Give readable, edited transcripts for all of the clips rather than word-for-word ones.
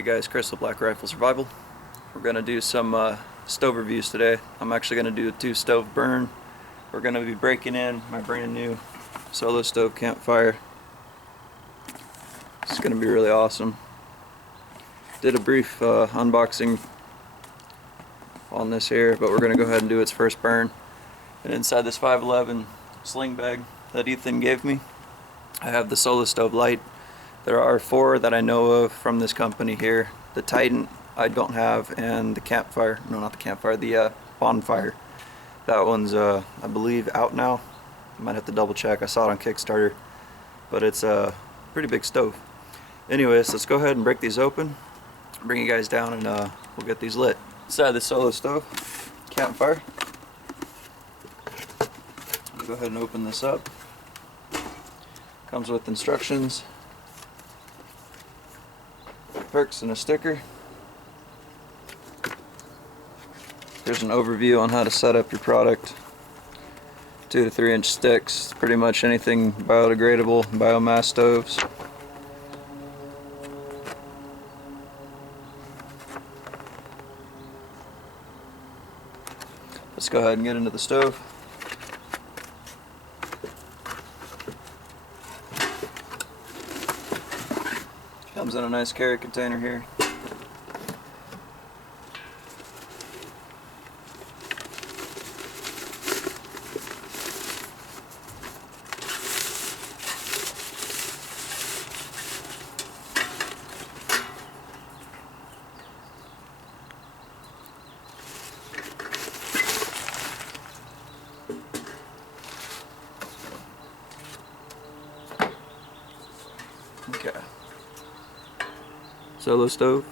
Hey guys, Chris with BlackRifle Survival. We're going to do some stove reviews today. I'm actually going to do a 2-stove burn. We're going to be breaking in my brand new solo stove Campfire. It's going to be really awesome. Did a brief unboxing on this here, but we're going to go ahead and do its first burn. And inside this 511 sling bag that Ethan gave me, I have the solo stove Lite. There are 4 that I know of from this company here. The Titan I don't have, and the Campfire, no, not the Campfire, the Bonfire. That one's I believe out now. I might have to double check. I saw it on Kickstarter, but it's a pretty big stove. Anyways, let's go ahead and break these open, bring you guys down, and we'll get these lit. Inside the solo stove Campfire, go ahead and open this up. Comes with instructions, perks, and a sticker. There's an overview on how to set up your product. 2 to 3 inch sticks, pretty much anything biodegradable, biomass stoves. Let's go ahead and get into the stove. Comes in a nice carry container here. Okay. Solo stove,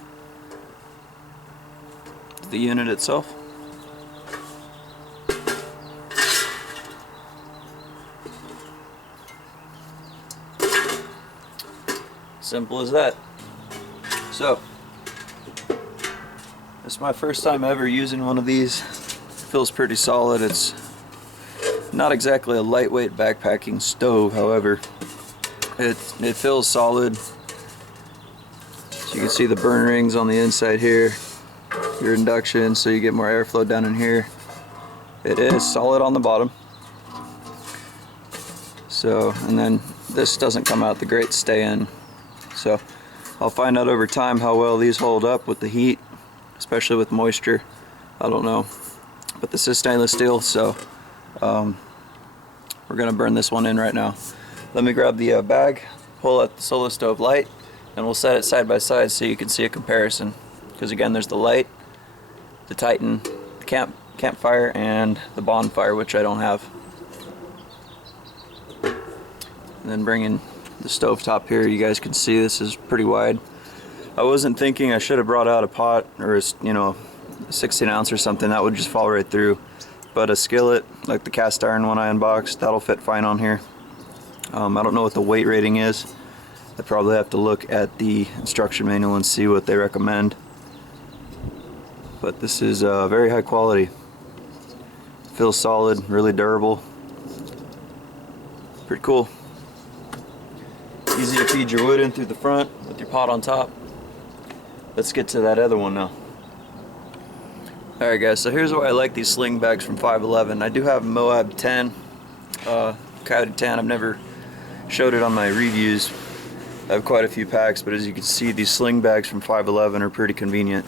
the unit itself. Simple as that. So, this is my first time ever using one of these. Feels pretty solid. It's not exactly a lightweight backpacking stove, however, it feels solid. So you can see the burn rings on the inside here, your induction, so you get more airflow down in here. It is solid on the bottom. So, and then this doesn't come out the great stay in. So I'll find out over time how well these hold up with the heat, especially with moisture. I don't know. But this is stainless steel, so we're gonna burn this one in right now. Let me grab the bag, pull out the solo stove Lite, and we'll set it side by side so you can see a comparison. Because again, there's the Lite, the Titan, the Campfire, and the Bonfire, which I don't have. And then bringing the stove top here, you guys can see this is pretty wide. I wasn't thinking I should have brought out a pot or a 16 ounce or something. That would just fall right through. But a skillet, like the cast iron one I unboxed, that'll fit fine on here. I don't know what the weight rating is. I probably have to look at the instruction manual and see what they recommend. But this is very high quality. Feels solid, really durable. Pretty cool. Easy to feed your wood in through the front with your pot on top. Let's get to that other one now. Alright guys, so here's why I like these sling bags from 511. I do have Moab 10, Coyote 10. I've never showed it on my reviews. I have quite a few packs, but as you can see, these sling bags from 511 are pretty convenient.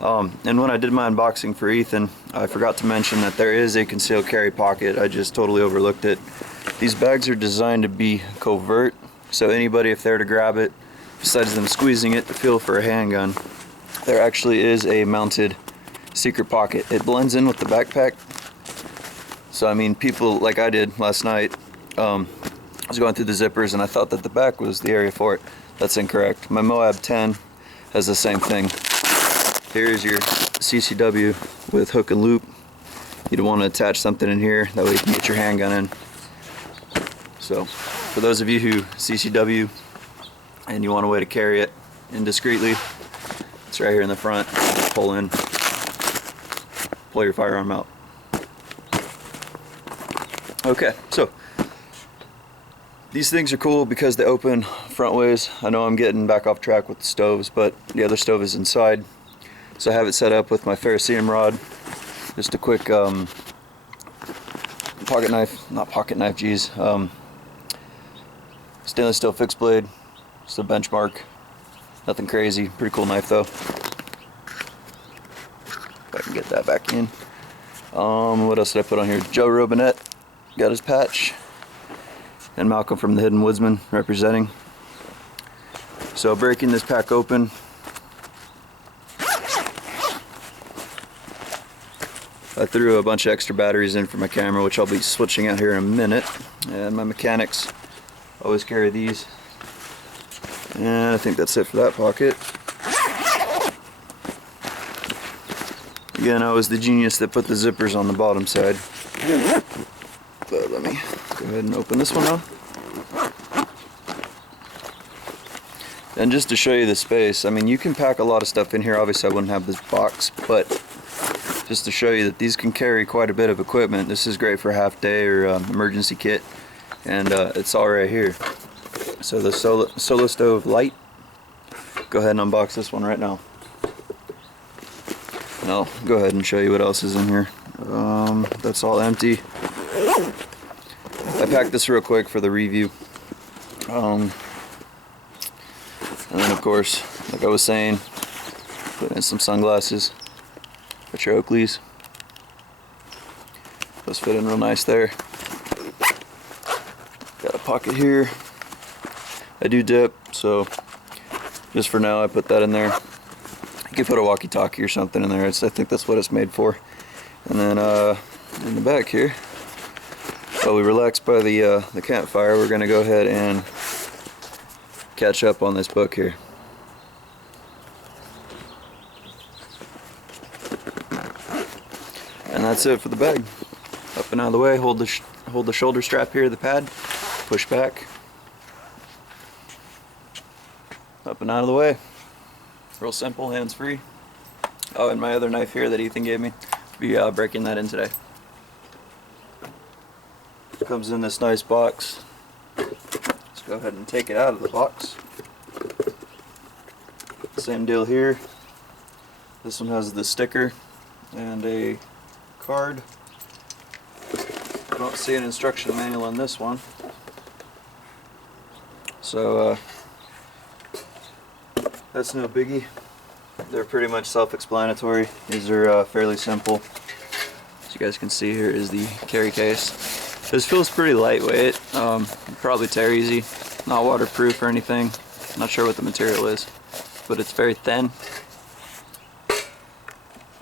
And when I did my unboxing for Ethan, I forgot to mention that there is a concealed carry pocket. I just totally overlooked it. These bags are designed to be covert, so anybody, if they're to grab it, besides them squeezing it to feel for a handgun, there actually is a mounted secret pocket. It blends in with the backpack. So I mean, people like I did last night, I was going through the zippers and I thought that the back was the area for it. That's incorrect. My Moab 10 has the same thing. Here's your CCW with hook and loop. You'd want to attach something in here, that way you can get your handgun in. So for those of you who CCW and you want a way to carry it indiscreetly, it's right here in the front. Pull in, pull your firearm out. Okay, so These things are cool because they open front ways. I know I'm getting back off track with the stoves, but the other stove is inside. So I have it set up with my ferrocerium rod. Just a quick pocket knife, not pocket knife, geez. Stainless steel fixed blade, just a benchmark. Nothing crazy, pretty cool knife though. If I can get that back in. What else did I put on here? Joe Robinette got his patch. And Malcolm from the Hidden Woodsman representing. So breaking this pack open. I threw a bunch of extra batteries in for my camera, which I'll be switching out here in a minute. And my mechanics always carry these. And I think that's it for that pocket. Again, I was the genius that put the zippers on the bottom side. But let me go ahead and open this one up. And just to show you the space, I mean, you can pack a lot of stuff in here. Obviously I wouldn't have this box, but just to show you that these can carry quite a bit of equipment. This is great for half day or emergency kit, and it's all right here. So the Solo Stove Lite, go ahead and unbox this one right now. And I'll go ahead and show you what else is in here. That's all empty. I packed this real quick for the review. And then of course, like I was saying, put in some sunglasses. Got your Oakleys. Those fit in real nice there. Got a pocket here. I do dip, so just for now I put that in there. You could put a walkie-talkie or something in there. I think that's what it's made for. And then in the back here, while we relax by the campfire, we're gonna go ahead and catch up on this book here. And that's it for the bag. Up and out of the way. Hold the shoulder strap here, the pad. Push back. Up and out of the way. Real simple, hands free. Oh, and my other knife here that Ethan gave me. Be breaking that in today. Comes in this nice box. Let's go ahead and take it out of the box. Same deal here. This one has the sticker and a card. I don't see an instruction manual on this one. So that's no biggie. They're pretty much self-explanatory. These are fairly simple. As you guys can see, here is the carry case. This feels pretty lightweight, probably tear easy, not waterproof or anything. Not sure what the material is, but it's very thin.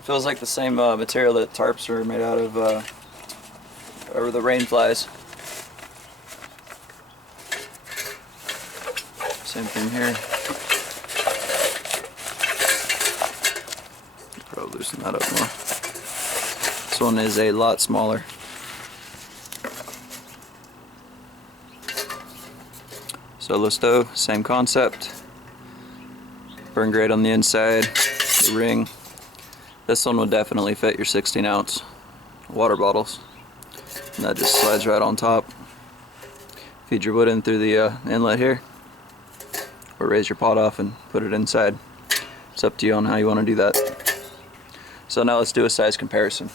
Feels like the same material that tarps are made out of, or the rain flies. Same thing here. Probably loosen that up more. This one is a lot smaller. Solo stove, same concept. Burn grate on the inside, the ring. This one will definitely fit your 16-ounce water bottles. And that just slides right on top. Feed your wood in through the inlet here, or raise your pot off and put it inside. It's up to you on how you want to do that. So now let's do a size comparison.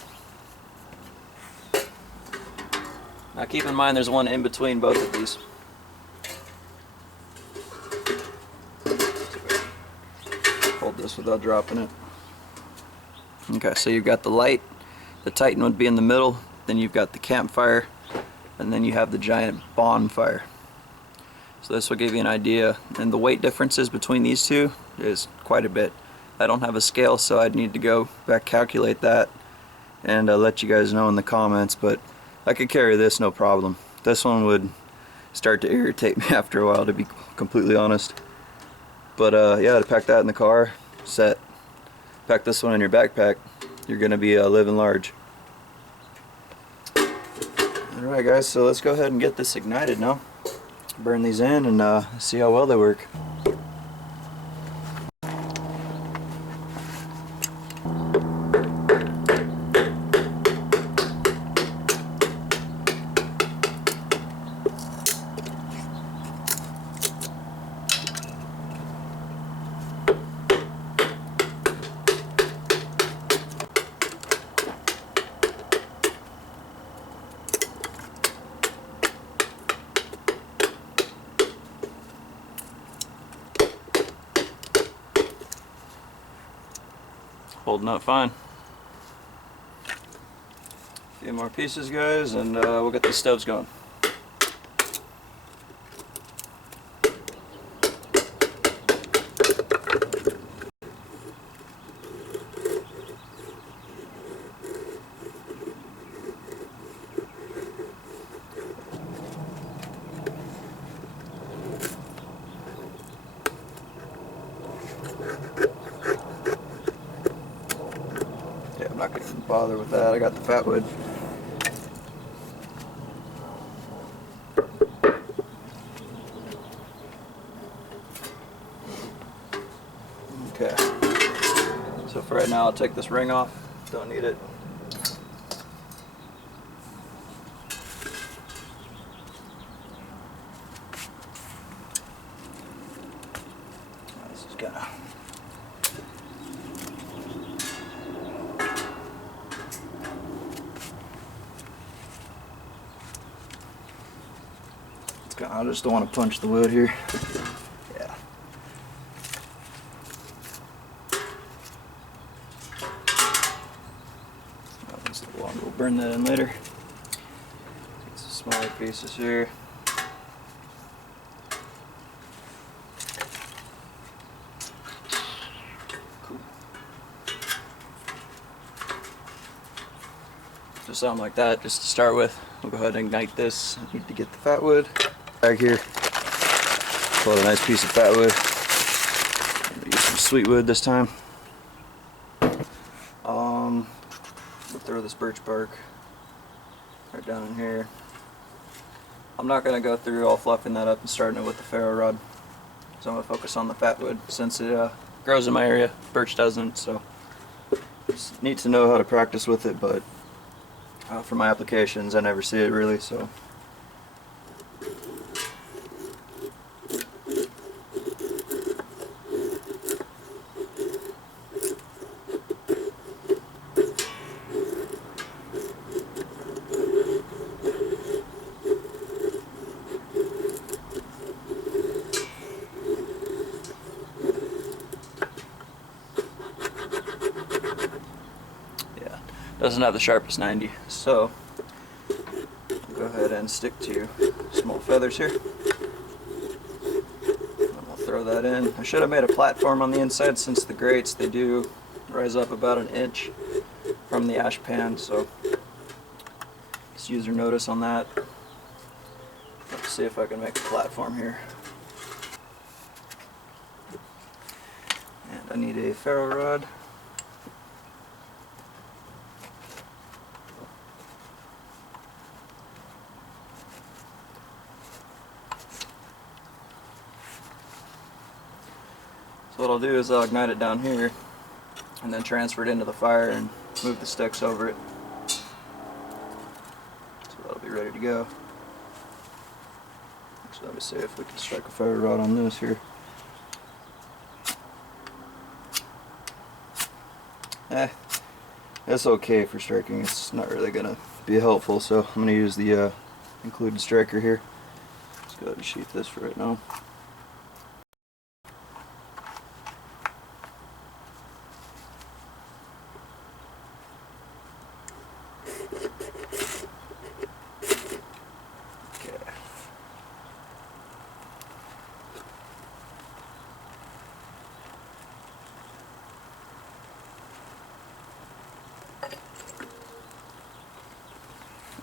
Now keep in mind there's one in between both of these. Hold this without dropping it. Okay, so you've got the Lite, the Titan would be in the middle, then you've got the Campfire, and then you have the giant Bonfire. So this will give you an idea, and the weight differences between these two is quite a bit. I don't have a scale, so I'd need to go back calculate that and let you guys know in the comments, but I could carry this no problem. This one would start to irritate me after a while, to be completely honest. But yeah, to pack that in the car, set. Pack this one in your backpack, you're gonna be living large. Alright guys, so let's go ahead and get this ignited now. Burn these in and see how well they work. Holding up fine. A few more pieces, guys, and we'll get these stoves going. Yeah, I'm not going to bother with that. I got the fat wood. Okay. So for right now, I'll take this ring off. Don't need it. This is gonna. I just don't want to punch the wood here. Yeah. That one's a little long. We'll burn that in later. Get some smaller pieces here. Cool. Just something like that, just to start with. We'll go ahead and ignite this. I need to get the fat wood. Back here, pull out a nice piece of fat wood. I'm gonna use some sweet wood this time. We'll throw this birch bark right down in here. I'm not gonna go through all fluffing that up and starting it with the ferro rod. So I'm gonna focus on the fat wood since it grows in my area. Birch doesn't, so just need to know how to practice with it. But for my applications, I never see it really. So. Doesn't have the sharpest 90, so go ahead and stick to small feathers here. And we'll throw that in. I should have made a platform on the inside since the grates, they do rise up about an inch from the ash pan, so just user notice on that. Let's see if I can make a platform here. And I need a ferro rod. So what I'll do is I'll ignite it down here and then transfer it into the fire and move the sticks over it. So that'll be ready to go. So let me see if we can strike a ferro rod on this here. It's okay for striking. It's not really going to be helpful, so I'm going to use the included striker here. Let's go ahead and sheath this for right now.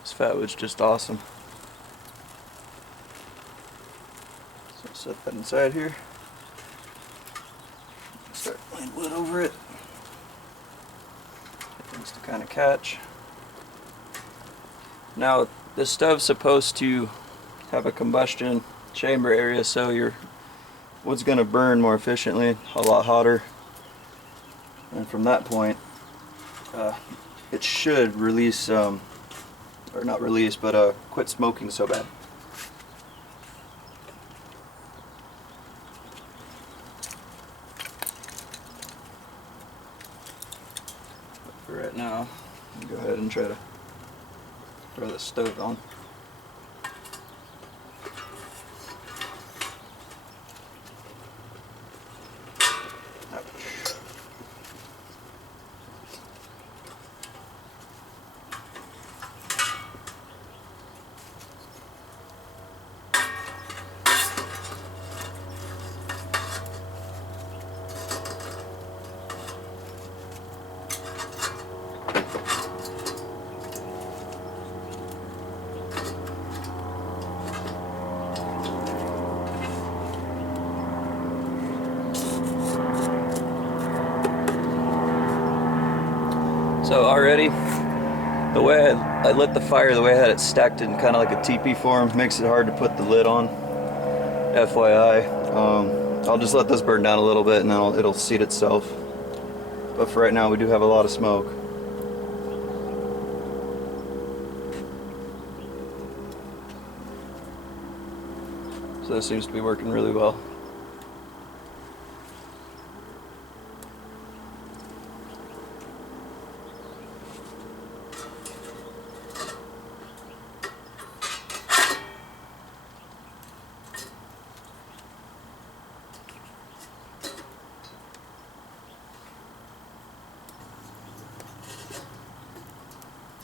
This fat wood's just awesome. So set that inside here. Start laying wood over it. Get things to kind of catch. Now, the stove's supposed to have a combustion chamber area, so your wood's going to burn more efficiently, a lot hotter. And from that point, it should release or not release, but quit smoking so bad. But for right now, I'll go ahead and try to throw the stove on. So already, the way I lit the fire, the way I had it stacked in kind of like a teepee form, makes it hard to put the lid on. FYI, I'll just let this burn down a little bit and then it'll seat itself. But for right now, we do have a lot of smoke. So this seems to be working really well.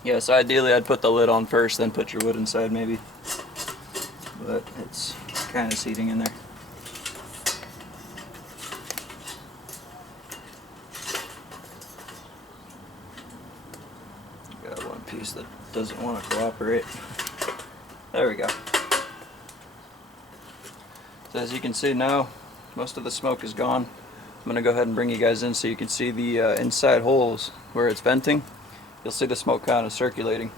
Yeah, so ideally I'd put the lid on first, then put your wood inside maybe. But it's kind of seating in there. Got one piece that doesn't want to cooperate. There we go. So as you can see now, most of the smoke is gone. I'm going to go ahead and bring you guys in so you can see the inside holes where it's venting. You'll see the smoke kind of circulating.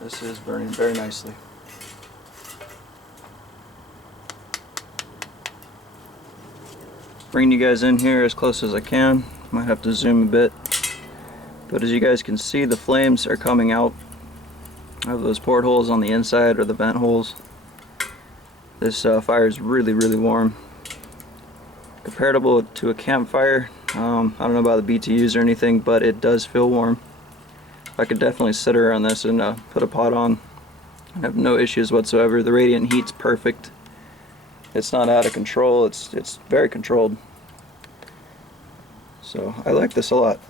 This is burning very nicely. Bringing you guys in here as close as I can. Might have to zoom a bit. But as you guys can see, the flames are coming out of those portholes on the inside, or the vent holes. This fire is really, really warm. Comparable to a campfire. I don't know about the BTUs or anything, but it does feel warm. I could definitely sit around this and put a pot on. I have no issues whatsoever. The radiant heat's perfect. It's not out of control. It's very controlled. So I like this a lot.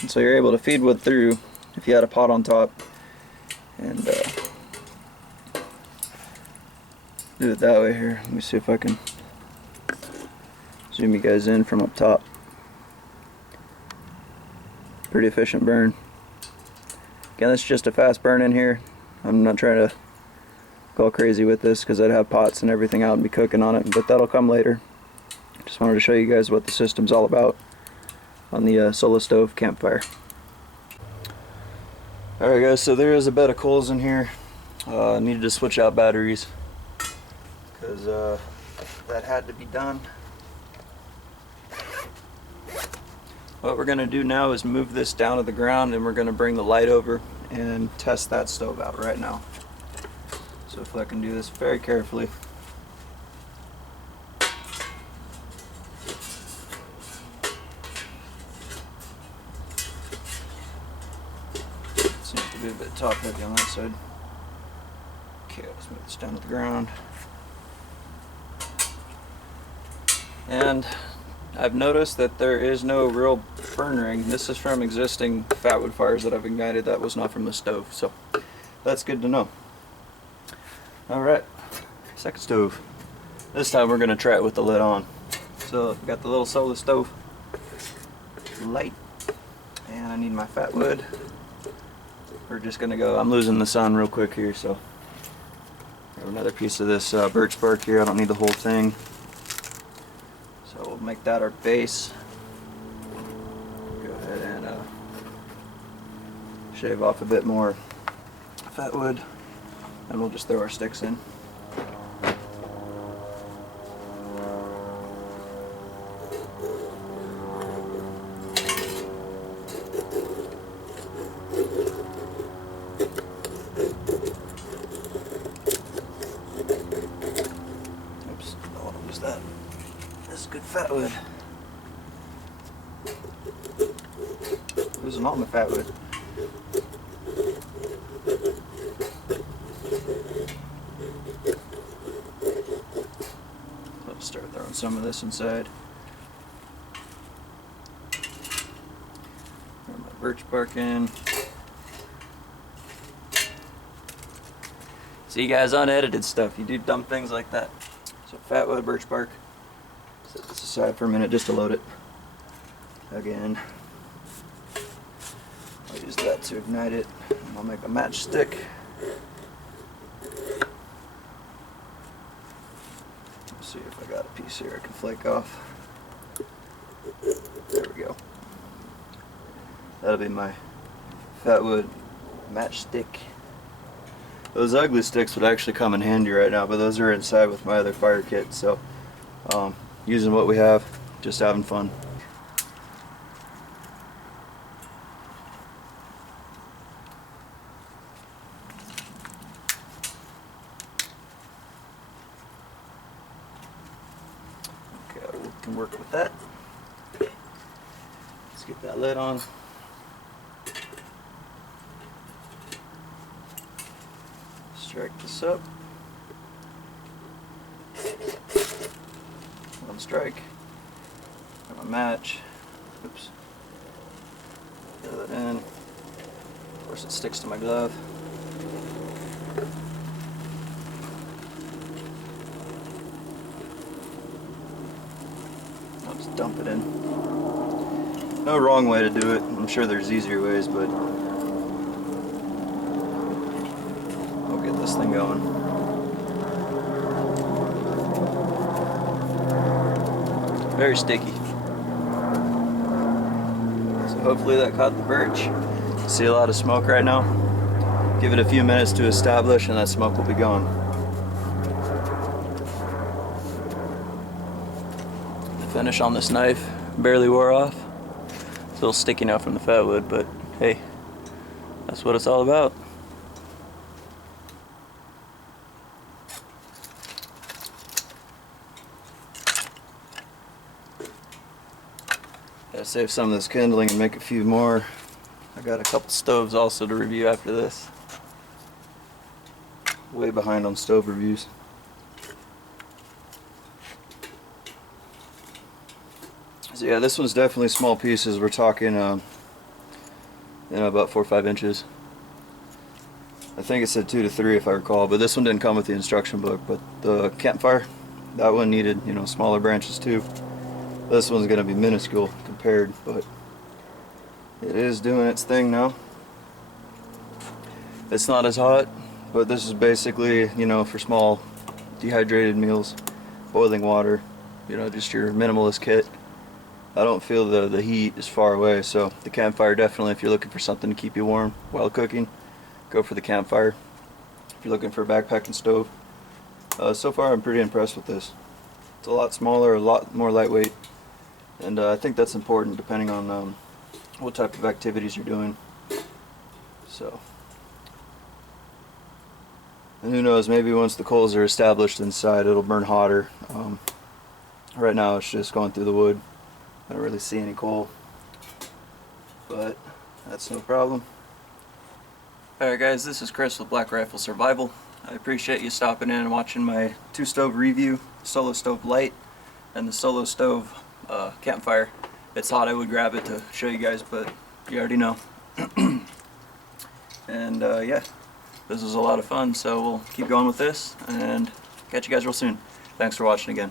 And so you're able to feed wood through if you had a pot on top, and do it that way here. Let me see if I can zoom you guys in from up top. Pretty efficient burn. Again, it's just a fast burn in here. I'm not trying to go crazy with this because I'd have pots and everything out and be cooking on it, but that'll come later. Just wanted to show you guys what the system's all about on the solo stove campfire. Alright guys, so there is a bed of coals in here. I needed to switch out batteries because that had to be done. What we're going to do now is move this down to the ground, and we're going to bring the Lite over and test that stove out right now. So if I can do this very carefully. Seems to be a bit top heavy on that side. Okay, let's move this down to the ground. And I've noticed that there is no real burn ring. This is from existing fatwood fires that I've ignited. That was not from the stove, so that's good to know. Alright, second stove. This time we're going to try it with the lid on. So I've got the little solo stove light, and I need my fatwood. We're just going to go, I'm losing the sun real quick here, so I have another piece of this birch bark here. I don't need the whole thing. So we'll make that our base. Go ahead and shave off a bit more fatwood, and we'll just throw our sticks in. Oops, don't want to lose that. This is good fatwood. Losing all my fatwood. Let's start throwing some of this inside. Throw my birch bark in. See guys, unedited stuff. You do dumb things like that. So fatwood, birch bark. Set this aside for a minute just to load it. Again. I'll use that to ignite it. And I'll make a matchstick. Let's see if I got a piece here I can flake off. There we go. That'll be my fatwood matchstick. Those ugly sticks would actually come in handy right now, but those are inside with my other fire kit, so using what we have, just having fun. Okay, we can work with that. Let's get that lid on. Strike this up. One strike. Got my match. Oops. Throw that in. Of course, it sticks to my glove. I'll just dump it in. No wrong way to do it. I'm sure there's easier ways, but we'll get this thing going. Very sticky. So hopefully that caught the birch. See a lot of smoke right now. Give it a few minutes to establish and that smoke will be gone. The finish on this knife barely wore off. It's a little sticky now from the fatwood, but hey, that's what it's all about. Gotta save some of this kindling and make a few more. I got a couple stoves also to review after this. Way behind on stove reviews. So yeah, this one's definitely small pieces. We're talking, about 4 or 5 inches. I think it said 2 to 3 if I recall, but this one didn't come with the instruction book. But the Campfire, that one needed, smaller branches too. This one's gonna be minuscule compared, but it is doing its thing now. It's not as hot, but this is basically, for small dehydrated meals, boiling water, just your minimalist kit. I don't feel the heat is far away, so the Campfire definitely, if you're looking for something to keep you warm while cooking, go for the Campfire. If you're looking for a backpacking stove, so far I'm pretty impressed with this. It's a lot smaller, a lot more lightweight, and I think that's important depending on what type of activities you're doing. So, and who knows, maybe once the coals are established inside it'll burn hotter. Right now it's just going through the wood. I don't really see any coal, but that's no problem. Alright guys, this is Chris with BlackRifle Survival. I appreciate you stopping in and watching my 2-stove review, Solo Stove Lite and the Solo Stove Campfire. It's hot, I would grab it to show you guys, but you already know. And yeah, this was a lot of fun, so we'll keep going with this and catch you guys real soon. Thanks for watching again.